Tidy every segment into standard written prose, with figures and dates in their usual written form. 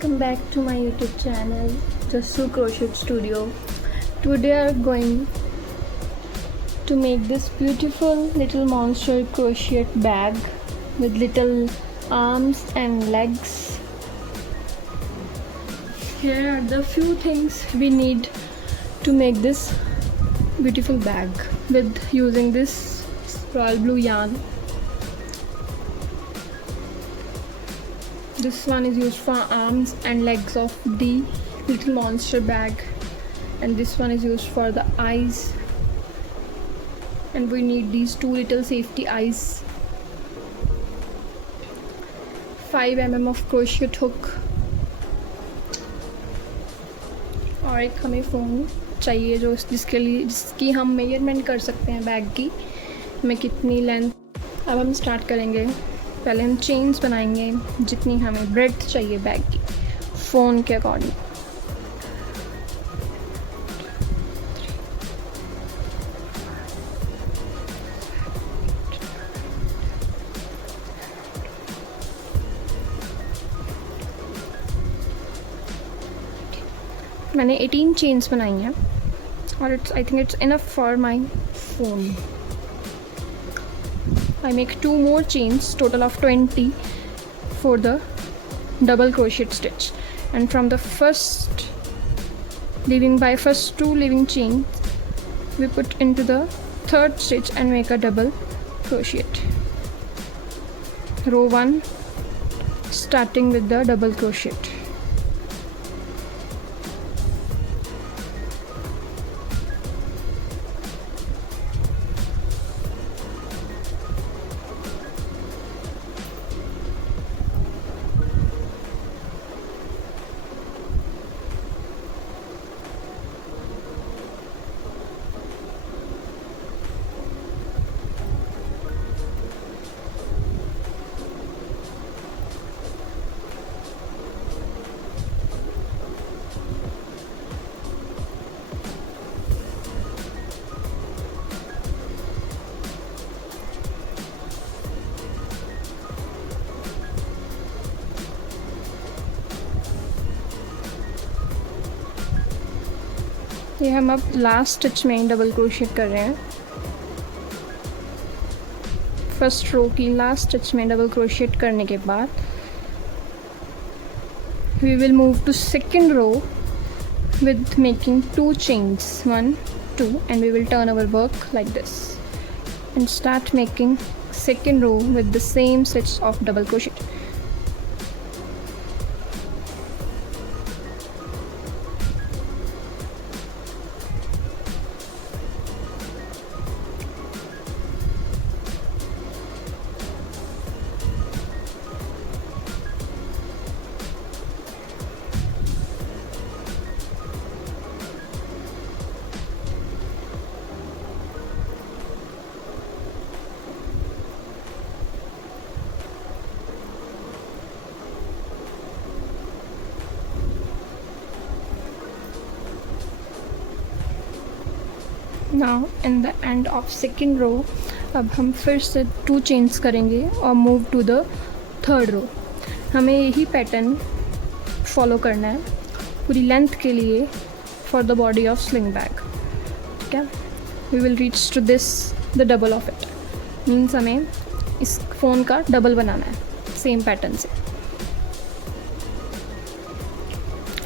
welcome back to my YouTube channel Jassu Crochet Studio. Today I am going to make this beautiful little monster crochet bag with little arms and legs. Here are the few things we need to make this beautiful bag with using this royal blue yarn. This one is used for arms and legs of the little monster bag, and this one is used for the eyes, and we need these two little safety eyes, 5 mm of crochet hook, और एक हमें phone चाहिए जिसकी हम measurement कर सकते हैं bag की में कितनी लेंथ। अब हम स्टार्ट करेंगे। पहले हम चेन्स बनाएंगे जितनी हमें ब्रेड्थ चाहिए बैग की फ़ोन के अकॉर्डिंग। मैंने 18 चेन्स बनाई हैं और I think it's enough for my phone. I make 2 more chains, total of 20 for the double crochet stitch, and from the first 2 leaving chains we put into the third stitch and make a double crochet. Row 1 starting with the double crochet. ये हम अब last stitch में double crochet कर रहे हैं। First row की last stitch में double crochet करने के बाद we will move to second row with making 2 chains, 1 2, and we will turn our work like this and start making second row with the same stitch of double crochet. Now in the end of second row अब हम फिर से 2 chains करेंगे और move to the third row। हमें यही pattern follow करना है पूरी लेंथ के लिए for the body of sling bag। ठीक है, we will reach to this the double of it, means हमें इस फ़ोन का डबल बनाना है सेम पैटर्न से।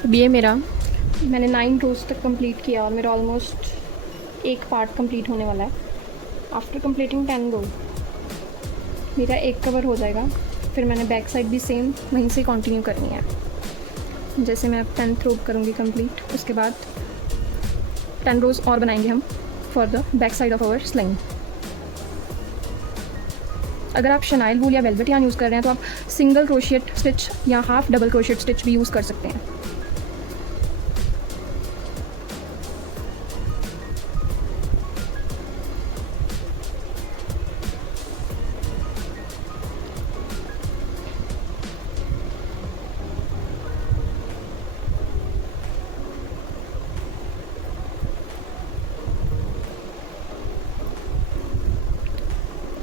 अब ये मैंने 9 रोज़ तक कंप्लीट किया और मेरा ऑलमोस्ट एक पार्ट कंप्लीट होने वाला है। आफ्टर कंप्लीटिंग 10 रो मेरा एक कवर हो जाएगा। फिर मैंने बैक साइड भी सेम वहीं से कंटिन्यू करनी है। जैसे मैं अब 10th रो करूँगी कंप्लीट, उसके बाद 10 रोज़ और बनाएंगे हम for the back side of our sling. अगर आप शनाइल वूल या वेलवेट यार्न यूज़ कर रहे हैं तो आप सिंगल क्रोशिएट स्टिच या हाफ डबल क्रोशिएट स्टिच भी यूज़ कर सकते हैं।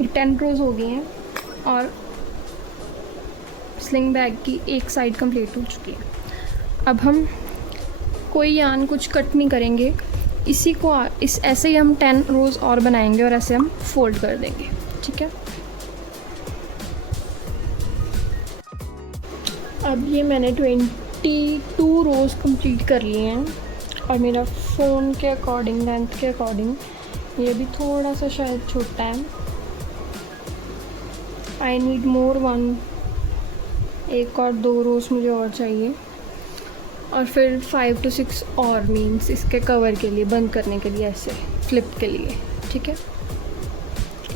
ये 10 रोज़ हो गई हैं और स्लिंग बैग की एक साइड कंप्लीट हो चुकी है। अब हम कोई यान कुछ कट नहीं करेंगे, इसी को इस ऐसे ही हम 10 रोज़ और बनाएंगे और ऐसे हम फोल्ड कर देंगे। ठीक है, अब ये मैंने 22 रोज़ कंप्लीट कर लिए हैं और मेरा फ़ोन के अकॉर्डिंग, लेंथ के अकॉर्डिंग ये भी थोड़ा सा शायद छोटा है। आई नीड मोर वन, एक और 2 रोज़ मुझे और चाहिए और फिर 5 to 6 और मीन्स इसके कवर के लिए, बंद करने के लिए, ऐसे फ्लिप के लिए। ठीक है,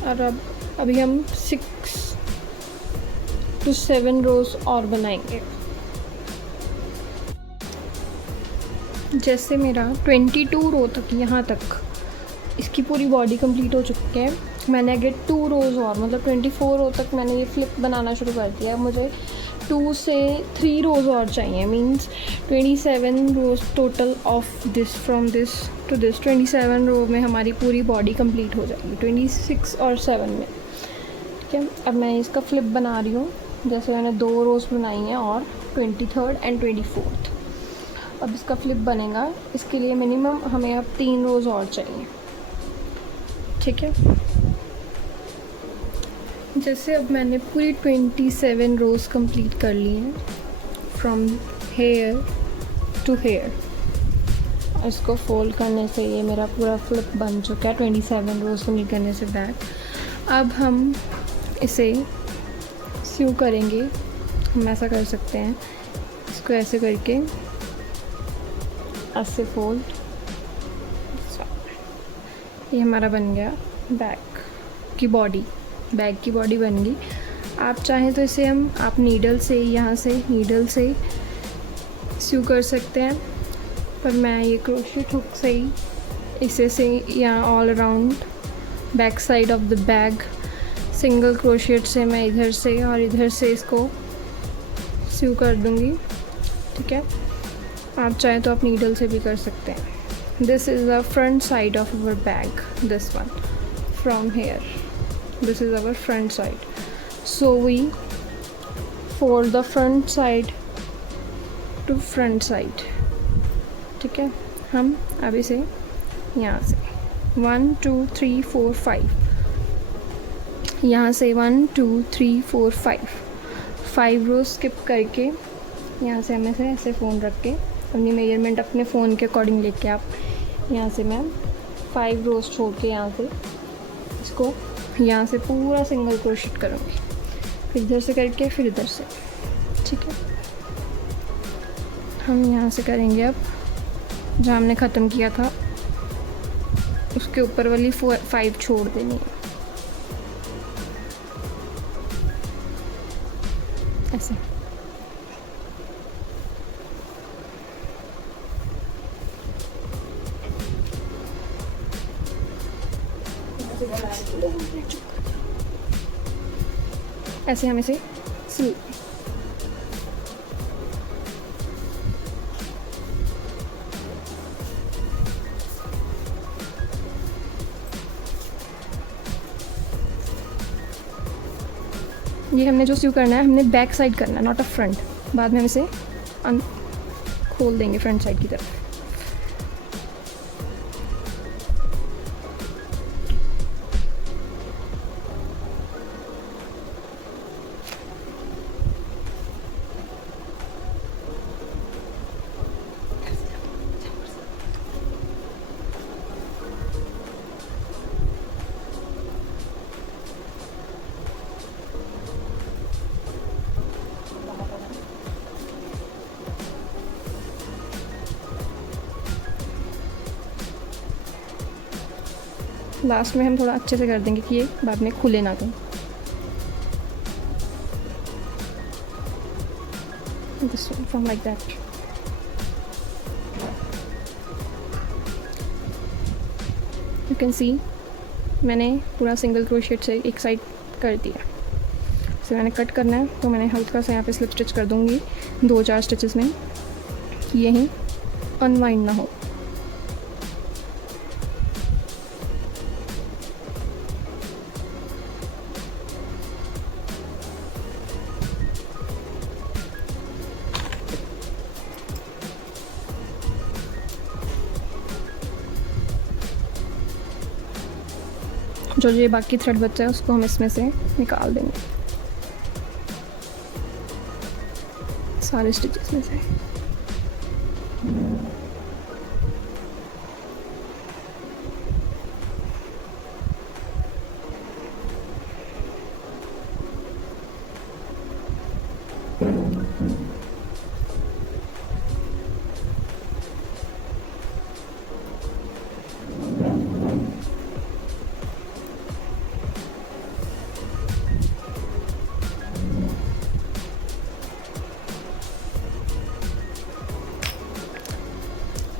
और अब अभी हम 6 to 7 रोज़ और बनाएंगे। जैसे मेरा 22 रो तक, यहाँ तक इसकी पूरी बॉडी कंप्लीट हो चुकी है, मैंने आगे 2 रोज़ और, मतलब 24 रो तक मैंने ये फ्लिप बनाना शुरू कर दिया। मुझे 2 से 3 रोज़ और चाहिए, means 27 rows total of this, from this to this 27 row में हमारी पूरी बॉडी कंप्लीट हो जाएगी 26 और 7 में। ठीक है, अब मैं इसका फ्लिप बना रही हूँ। जैसे मैंने 2 रोज़ बनाई हैं और 23rd and 24th, अब इसका फ्लिप बनेगा। इसके लिए मिनिमम हमें अब 3 रोज़ और चाहिए। ठीक है, जैसे अब मैंने पूरी 27 रोज़ कंप्लीट कर ली हैं फ्रॉम हेयर टू हेयर। इसको फोल्ड करने से ये मेरा पूरा फ्लिप बन चुका है 27 रोज़ कंप्लीट करने से बैक। अब हम इसे स्यू करेंगे। हम ऐसा कर सकते हैं, इसको ऐसे करके ऐसे फोल्ड, ये हमारा बन गया बैक की बॉडी। बैग की बॉडी बन गई। आप चाहें तो इसे आप नीडल से, यहाँ से नीडल से स्यू कर सकते हैं, पर मैं ये क्रोशेट हुक से ही इसे से यहाँ all around back side of the bag single crochet से मैं इधर से और इधर से इसको स्यू कर दूँगी। ठीक है, आप चाहें तो आप नीडल से भी कर सकते हैं। This is the front side of our bag, this one from here, this is our front side, so we fold the front side to front side। ठीक है, हम अब इसे यहाँ से 1 2 3 4 5, यहाँ से 1 2 3 4 5 रोज स्किप करके यहाँ से हमें से ऐसे फ़ोन रख के अपनी मेजरमेंट अपने फ़ोन के अकॉर्डिंग लेके आप यहाँ से मैं 5 रोज छोड़ के यहाँ से इसको यहाँ से पूरा सिंगल क्रोशेट करूँगी, फिर इधर से करके फिर इधर से। ठीक है, हम यहाँ से करेंगे अब जहाँ हमने ख़त्म किया था उसके ऊपर वाली 5 छोड़ देनी है ऐसे। ऐसे हम इसे सिल ये हमने जो स्यू करना है, हमने बैक साइड करना है, नॉट अ फ्रंट। बाद में हम इसे खोल देंगे फ्रंट साइड की तरफ। लास्ट में हम थोड़ा अच्छे से कर देंगे कि ये बाद में खुले ना कहीं। This one from like that। You can see मैंने पूरा सिंगल क्रोशेट से एक साइड कर दिया। इसे मैंने कट करना है तो मैंने हल्का सा यहाँ पे स्लिप स्टिच कर दूँगी 2-4 स्टिचेस में कि यहीं अनवाइंड ना हो। जो ये बाकी थ्रेड बचा है उसको हम इसमें से निकाल देंगे, सारे स्टिचेस में से।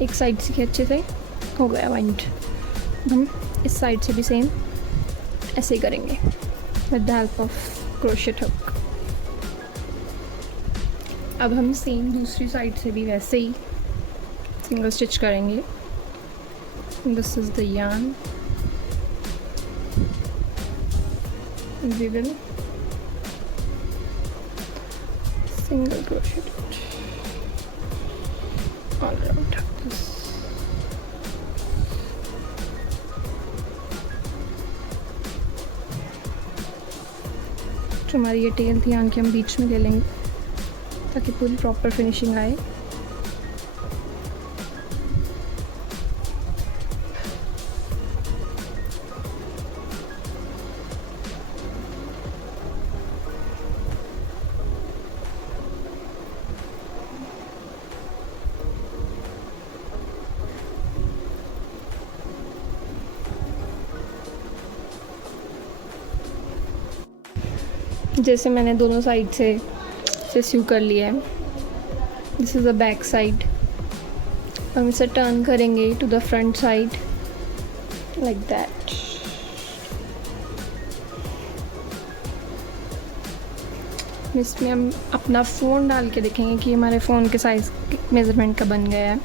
एक साइड से अच्छे से हो गया वाइंड। हम इस साइड से भी सेम ऐसे ही करेंगे with the help of crochet hook. अब हम सेम दूसरी साइड से भी वैसे ही सिंगल स्टिच करेंगे। This is the yarn, we will single crochet it all around this। जो हमारी ये टेल थी yarn की हम बीच में ले लेंगे ताकि पूरी प्रॉपर फिनिशिंग आए। जैसे मैंने दोनों साइड से स्यू कर लिया है। This is the back side. हम इसे टर्न करेंगे to the front side like that. इसमें हम अपना फ़ोन डाल के देखेंगे कि हमारे फ़ोन के साइज़ मेज़रमेंट का बन गया है।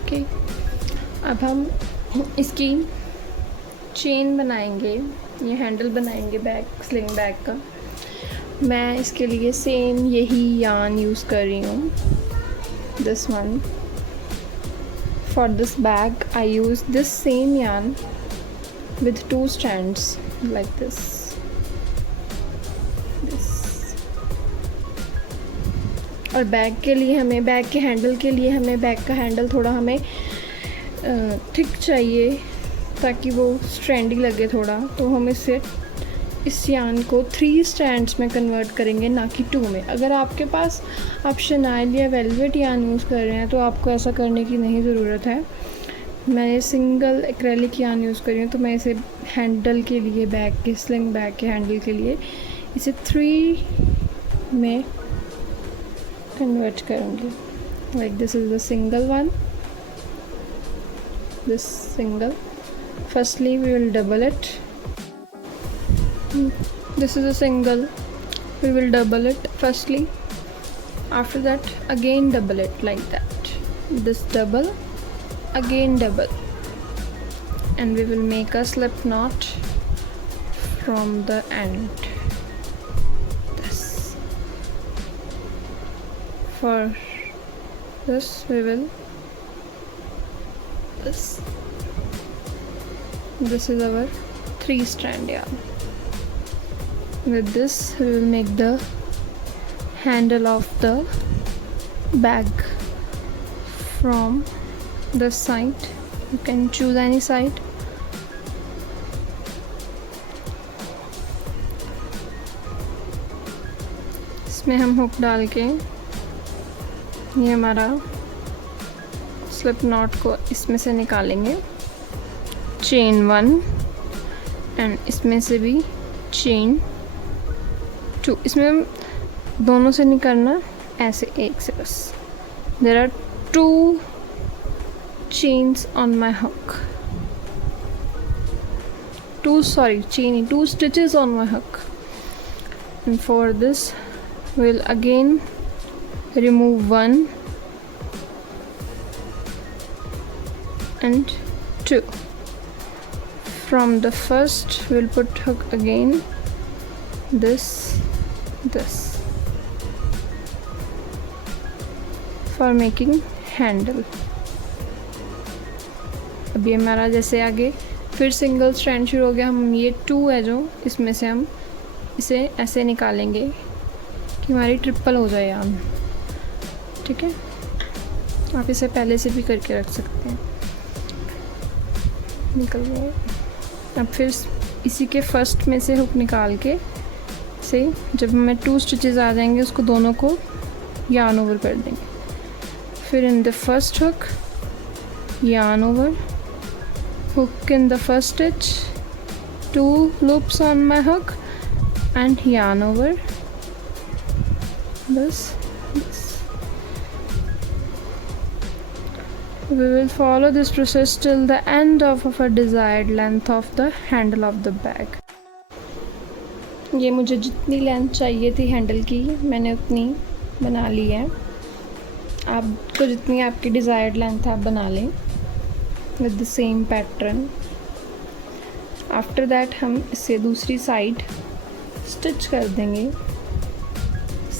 ओके, अब हम इसकी चेन बनाएंगे, ये हैंडल बनाएंगे बैक स्लिंग बैग का। मैं इसके लिए सेम यही yarn यूज़ कर रही हूँ, this one. For this bag I use this same yarn with 2 strands like this। और बैग के लिए हमें, बैग के हैंडल के लिए हमें, बैग का हैंडल थोड़ा हमें थिक चाहिए ताकि वो स्ट्रैंडी लगे थोड़ा। तो हम इस yarn को 3 स्ट्रैंड्स में कन्वर्ट करेंगे, ना कि 2 में। अगर आपके पास आप शनाइल या वेलवेट yarn यूज़ कर रहे हैं तो आपको ऐसा करने की नहीं ज़रूरत है। मैं सिंगल एक्रेलिक yarn यूज़ कर रही हूँ, तो मैं इसे हैंडल के लिए, बैग के स्लिंग बैग के हैंडल के लिए इसे 3 में कन्वर्ट करूँगी। Like this is the single one, this single। Firstly we will double it। This is a single, we will double it firstly, after that again double it like that, this double, again double, and we will make a slip knot from the end, this। For this we will this is our 3 strand yarn। With this we will make the handle of the bag from this side। You can choose any side। इसमें हम hook डाल के ये हमारा slip not को इसमें से निकालेंगे, चेन 1, एंड इसमें से भी चेन 2। इसमें हम दोनों से निकालना ऐसे एक से बस। There are 2 chains on my hook, 2 stitches on my hook। And for this we'll again remove 1 and 2 from the first। We'll put hook again, this for making handle अब ये हमारा जैसे आगे फिर सिंगल स्ट्रैंड शुरू हो गया, हम ये 2 है जो इसमें से हम इसे ऐसे निकालेंगे कि हमारी ट्रिपल हो जाए यार्न। ठीक है, आप इसे पहले से भी करके रख सकते हैं। निकल गए। अब फिर इसी के फर्स्ट में से हुक निकाल के से जब हमें 2 स्टिचेस आ जाएंगे उसको दोनों को यार्न ओवर कर देंगे। फिर इन the first hook yarn over, hook in the first stitch, 2 loops on my hook and yarn over this. We will follow this process till the end of our desired length of the handle of the bag. ये मुझे जितनी length चाहिए थी handle की मैंने उतनी बना ली है। आपको जितनी आपकी डिज़ायर्ड लेंथ आप बना लें with the same pattern. After that हम इसे दूसरी साइड स्टिच कर देंगे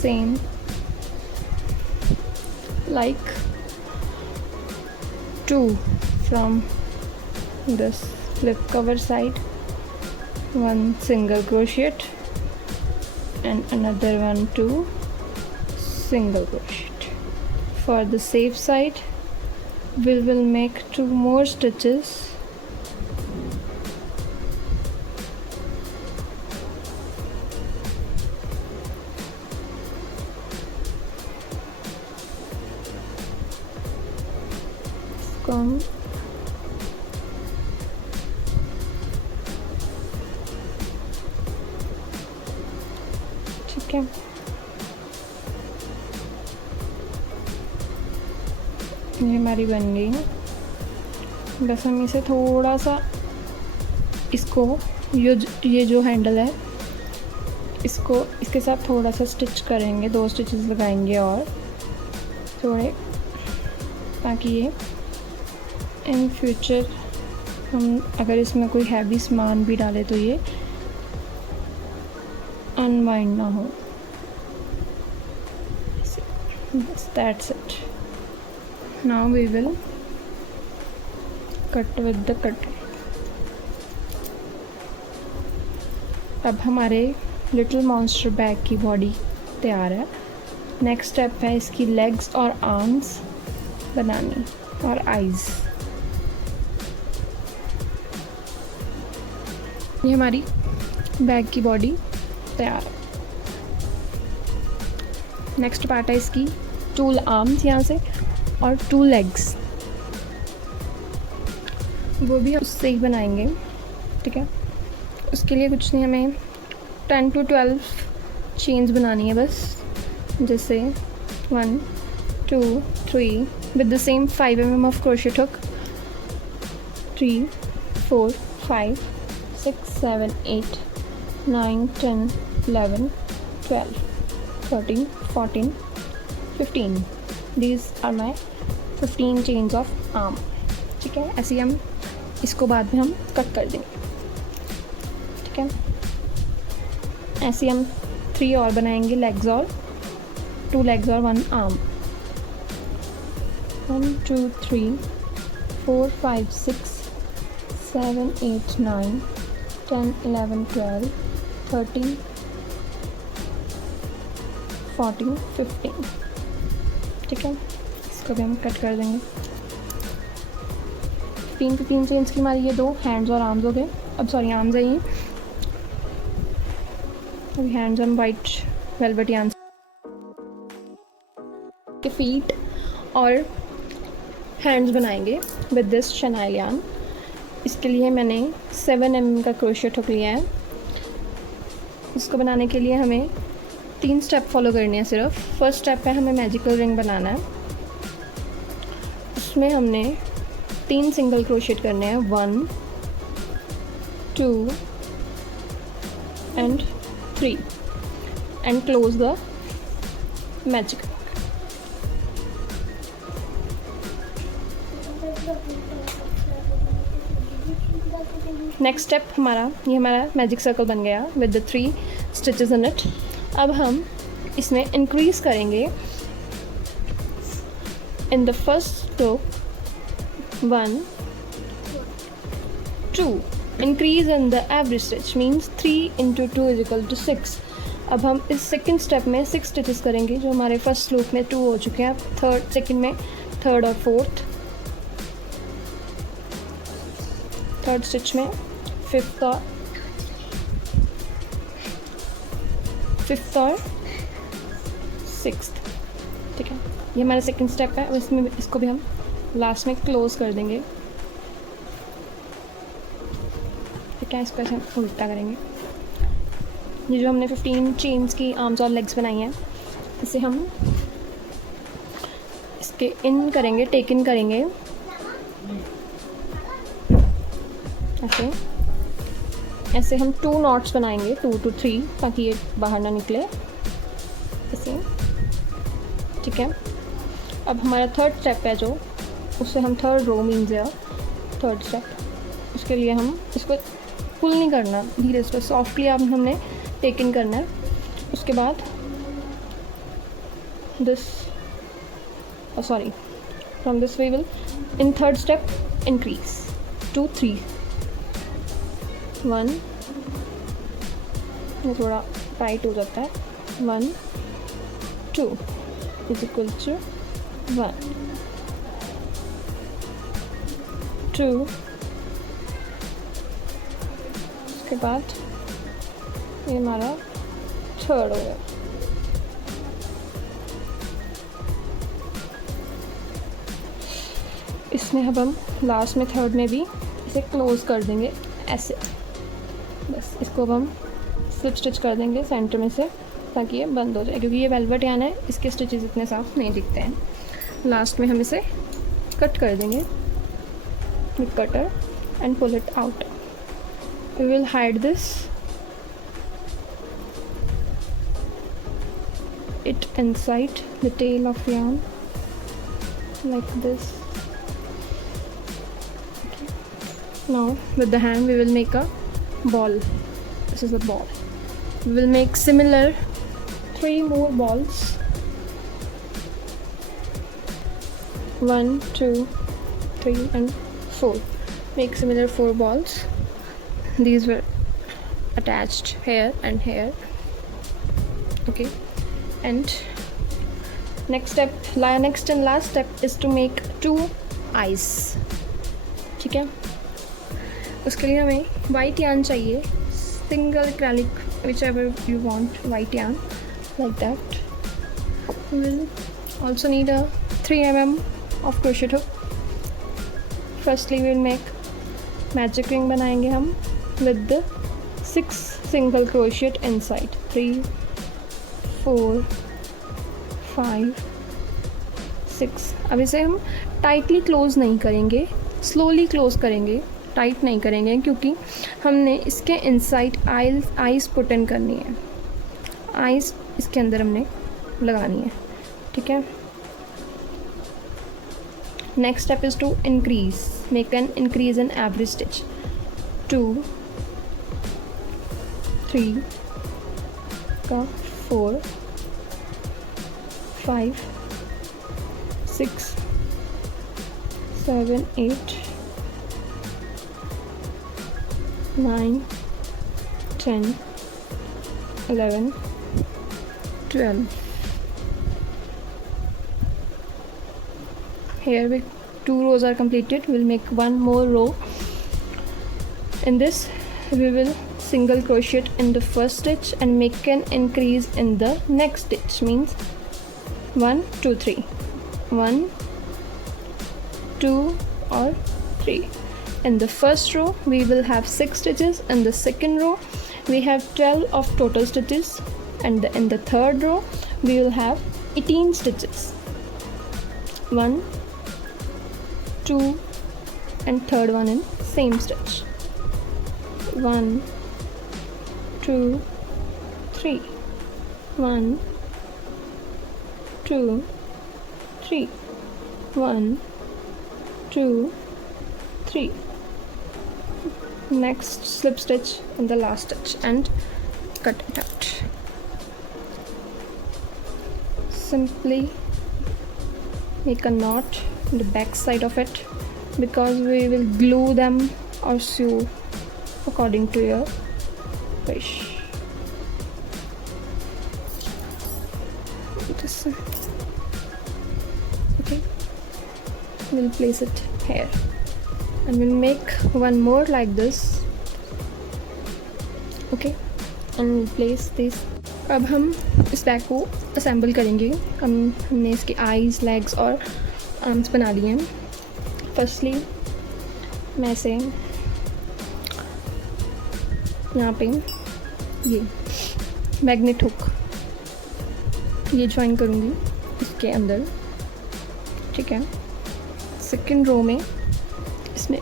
same like 2 from this flip cover side, 1 single crochet and another 1 2 single crochet. For the safe side we will make 2 more stitches come ठीक है। ये हमारी बन गई है। बस हम इसे थोड़ा सा इसको ये जो हैंडल है इसको इसके साथ थोड़ा सा स्टिच करेंगे, 2 स्टिचेस लगाएंगे और थोड़े, ताकि ये इन फ्यूचर हम अगर इसमें कोई हैवी सामान भी डालें तो ये अनवाइंड ना हो। That's it. Now we will cut with the cutter. अब हमारे लिटिल मॉन्स्टर बैग की बॉडी तैयार है। नेक्स्ट स्टेप है इसकी लेग्स और आर्म्स बनानी और आईज। ये हमारी बैग की बॉडी तैयार है। नेक्स्ट पार्ट है इसकी 2 आर्म्स यहाँ से और 2 लेग्स, वो भी उससे ही बनाएंगे। ठीक है, उसके लिए कुछ नहीं, हमें 10 to 12 चेन्स बनानी है बस। जैसे 1 2 3 with the same 5 mm of crochet hook, 3 4 5 6 7 8 9 10 11 12 13 14 15. These are my 15 chains of arm. ठीक है, ऐसे ही हम इसको बाद में हम कट कर देंगे। ठीक है, ऐसे हम 3 और बनाएंगे, लेग्स और 2 लेग्स और 1 आर्म। 1 2 3 4 5 6 7 8 9 10 11 12 13 14 15। ठीक है, इसको भी हम कट कर देंगे। 15 चेन्स की हमारी ये 2 हैंड्स और आर्म्स हो गए। अब सॉरी आर्म्स है ये, अभी हैंड्स हम वाइट वेलवेट यार्न के फीट और हैंड्स बनाएंगे विद दिस शनाइल यार्न। इसके लिए मैंने 7 mm का क्रोशेट हुक लिया है। इसको बनाने के लिए हमें 3 स्टेप फॉलो करने हैं सिर्फ। फर्स्ट स्टेप है हमें मैजिकल रिंग बनाना है। उसमें हमने 3 सिंगल क्रोशेट करने हैं, 1 2 and 3 and close the magic. Next step ये हमारा मैजिक सर्कल बन गया with the 3 stitches in it. अब हम इसमें इंक्रीज करेंगे in the first row 1 2. Increase in the average stitch means 3 into 2 is equal to 6. अब हम इस सेकंड स्टेप में 6 स्टिचेस करेंगे, जो हमारे फर्स्ट लूप में 2 हो चुके हैं. अब थर्ड सेकंड में थर्ड और फोर्थ, थर्ड स्टिच में फिफ्थ और सिक्स्थ. ठीक है, ये हमारा सेकंड स्टेप है. इसमें इसको भी हम लास्ट में क्लोज कर देंगे. ठीक है, इसको ऐसे हम उल्टा करेंगे. ये जो हमने 15 चेन्स की आर्म्स और लेग्स बनाई हैं, इसे हम इसके इन करेंगे, टेक इन करेंगे ऐसे. ऐसे हम 2 नॉट्स बनाएंगे, 2 to 3, ताकि ये बाहर ना निकले ऐसे. ठीक है, अब हमारा थर्ड स्टेप है जो, उससे हम थर्ड रो मीन्स है थर्ड स्टेप. उसके लिए हम इसको पुल नहीं करना, धीरे से सॉफ्टली अब हमने टेक इन करना है. उसके बाद this sorry from this we will in third step increase 2 3 1. ये थोड़ा टाइट हो जाता है. 1 2 इज इक्वल टू 1 2. उसके बाद ये हमारा थर्ड हो गया. इसमें अब हम लास्ट में थर्ड में भी इसे क्लोज कर देंगे ऐसे. बस इसको अब हम स्लिप स्टिच कर देंगे सेंटर में से, ताकि ये बंद हो जाए, क्योंकि ये वेलवेट यान है, इसके स्टिचेस इतने साफ नहीं दिखते हैं. लास्ट में हम इसे कट कर देंगे with cutter and pull it out. We will hide this it inside the tail of yarn like this. Okay. Now with the hand we will make a ball. This is a ball. We will make similar 3 more balls. 1 2 3 and 4. Make similar 4 balls. These were attached here and here. Okay. And next and last step is to make 2 eyes. ठीक है, उसके लिए हमें white yarn चाहिए, single acrylic, whichever you want, white yarn like that. We will also need a 3 mm of crochet hook. Firstly we will make magic ring बनाएंगे हम with the 6 single crochet inside. 3 4 5 6. अब इसे हम tightly close नहीं करेंगे, slowly close करेंगे, tight नहीं करेंगे, क्योंकि हमने इसके इनसाइड आइज़ पुट इन करनी है. आइज़ इसके अंदर हमने लगानी है. ठीक है. Next step is to increase, make an increase in average stitch. 2 3 का 4 5 6 7 8 9 10 11 12. Here we 2 rows are completed. We'll make one more row. In this we will single crochet in the first stitch and make an increase in the next stitch, means 1 2 3 1 2 or 3. In the first row we will have 6 stitches. In the second row we have 12 of total stitches, and in the third row we will have 18 stitches. 1 2 and third one in same stitch. 1 2 3 1 2 3 1 2 3. Next slip stitch in the last stitch and cut it out. Simply make a knot in the back side of it, because we will glue them or sew according to your wish. This one. Okay, we'll place it here and we'll make one more like this. Okay, and we'll place this. अब हम इस bag को assemble करेंगे. हमने इसके eyes, legs और arms बना लिए हैं. फर्स्टली मैं इसे यहाँ पे ये मैग्नेट हुक ये ज्वाइन करूँगी इसके अंदर. ठीक है, सेकंड रो में इसमें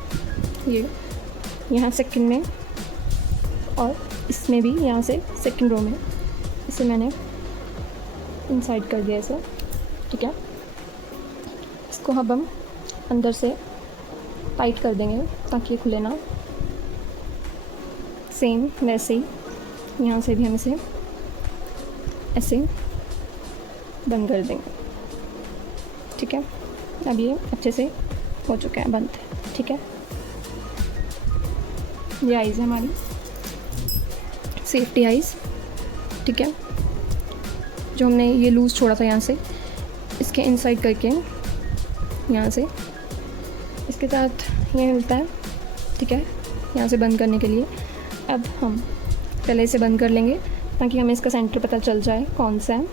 ये यहाँ सेकंड में और इसमें भी यहाँ से सेकंड रो में इसे मैंने इनसाइड कर दिया ऐसे. ठीक है, इसको अब हम अंदर से टाइट कर देंगे ताकि ये खुले ना. सेम वैसे ही यहाँ से भी हम इसे ऐसे बंद कर देंगे. ठीक है, अब ये अच्छे से हो चुका है बंद. ठीक है, ये आइज़ है हमारी सेफ्टी आइज़. ठीक है, जो हमने ये लूज़ छोड़ा था यहाँ से इसके इनसाइड करके यहाँ से इसके साथ ये मिलता है. ठीक है, यहाँ से बंद करने के लिए अब हम पहले इसे बंद कर लेंगे ताकि हमें इसका सेंटर पता चल जाए कौन सा है.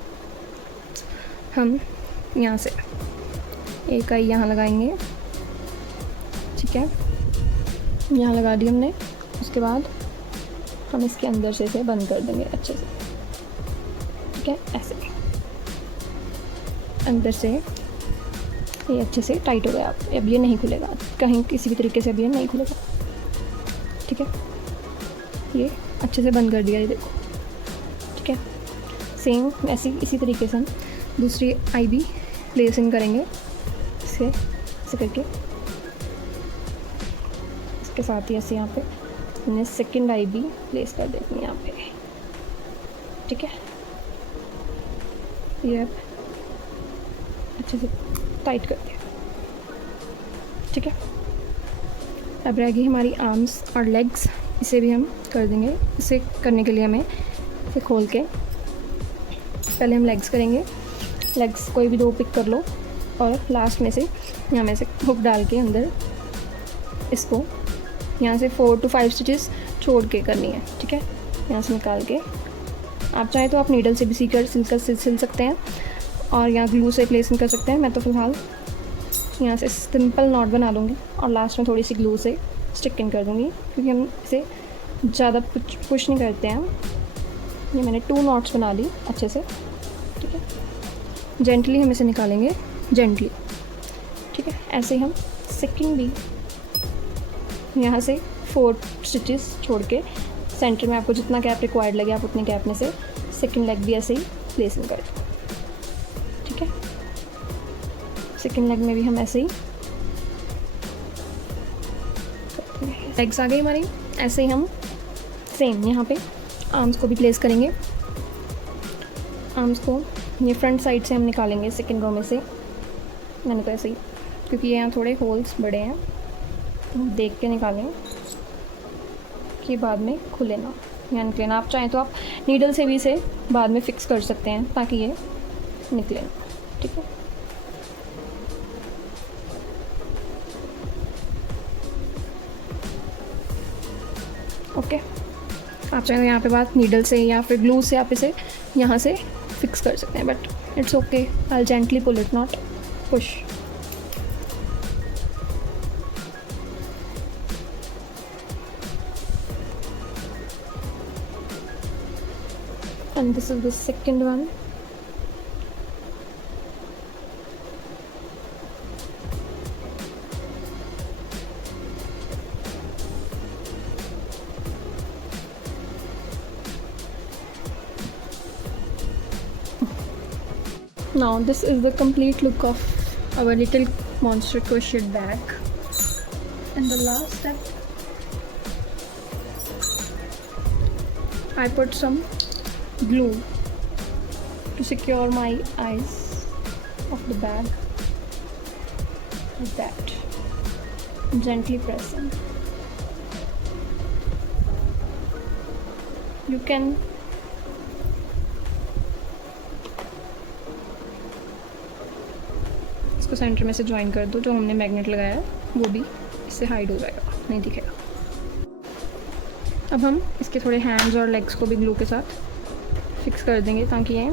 हम यहाँ से एक आई यहाँ लगाएंगे. ठीक है, यहाँ लगा दी हमने. उसके बाद हम इसके अंदर से इसे बंद कर देंगे अच्छे से. ठीक है, ऐसे अंदर से ये अच्छे से टाइट हो गया. अब ये नहीं खुलेगा कहीं किसी भी तरीके से. अब ये नहीं खुलेगा. ठीक है, ये अच्छे से बंद कर दिया. ये देखो. ठीक है, सेम वैसे इसी तरीके से हम दूसरी आई भी प्लेसिंग करेंगे. इसे ऐसे करके इसके साथ ही ऐसे यहाँ पे हमने सेकंड आई भी प्लेस कर देनी है यहाँ पे. ठीक है, ये अब अच्छे से टाइट कर दिया. ठीक है, अब रह गई हमारी आर्म्स और लेग्स. इसे भी हम कर देंगे. इसे करने के लिए हमें इसे खोल के पहले हम लेग्स करेंगे. लेग्स कोई भी 2 पिक कर लो और लास्ट में से यहाँ में से हुक डाल के अंदर इसको यहाँ से 4 to 5 स्टिचेस छोड़ के करनी है. ठीक है, यहाँ से निकाल के आप चाहे तो आप नीडल से भी सिल सकते हैं और यहाँ ग्लू से प्लेसमेंट कर सकते हैं. मैं तो फ़िलहाल यहाँ से सिंपल नॉट बना लूँगी और लास्ट में थोड़ी सी ग्लू से स्टिक इन कर दूँगी क्योंकि हम इसे ज़्यादा पुश नहीं करते हैं. ये मैंने 2 नॉट्स बना ली अच्छे से. ठीक है, जेंटली हम इसे निकालेंगे. जेंटली. ठीक है, ऐसे ही हम सेकंड भी यहाँ से 4 स्टिचेस छोड़ के सेंटर में आपको जितना गैप रिक्वायर्ड लगे आप उतने गैप में से सेकंड लेग भी ऐसे ही प्लेसिंग कर दो. ठीक है, सेकंड लेग में भी हम ऐसे ही लेग्स आ गई हमारी. ऐसे ही हम सेम यहाँ पे आर्म्स को भी प्लेस करेंगे. आर्म्स को ये फ्रंट साइड से हम निकालेंगे सेकंड रो में से. मैंने तो ऐसे ही क्योंकि यहाँ थोड़े होल्स बड़े हैं देख के निकालें कि बाद में खुले ना या निकले ना. आप चाहें तो आप नीडल से भी इसे बाद में फिक्स कर सकते हैं ताकि ये निकले ना. ठीक है, ओके. आप चाहें तो यहाँ पे बात नीडल से या फिर ग्लू से आप इसे यहाँ से फिक्स कर सकते हैं. But it's okay, I gently pull it, not push. And this is the second one. Now this is the complete look of our little monster crochet bag. And the last step, I put some glue to secure my eyes of the bag like that. Gently pressing. you can इसको centre में से join कर दो, जो हमने magnet लगाया है वो भी इससे हाइड हो जाएगा, नहीं दिखेगा। अब हम इसके थोड़े हैंड्स और लेग्स को भी ग्लू के साथ फिक्स कर देंगे ताकि ये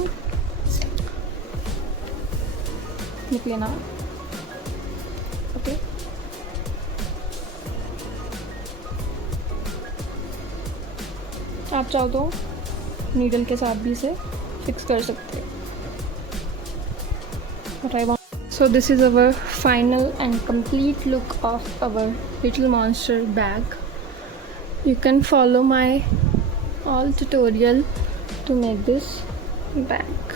निकले ना। ओके, आप चाहो तो नीडल के साथ भी इसे फिक्स कर सकते हो। So this is our final and complete look of our Little Monster bag. You can follow my all tutorial to make this bag.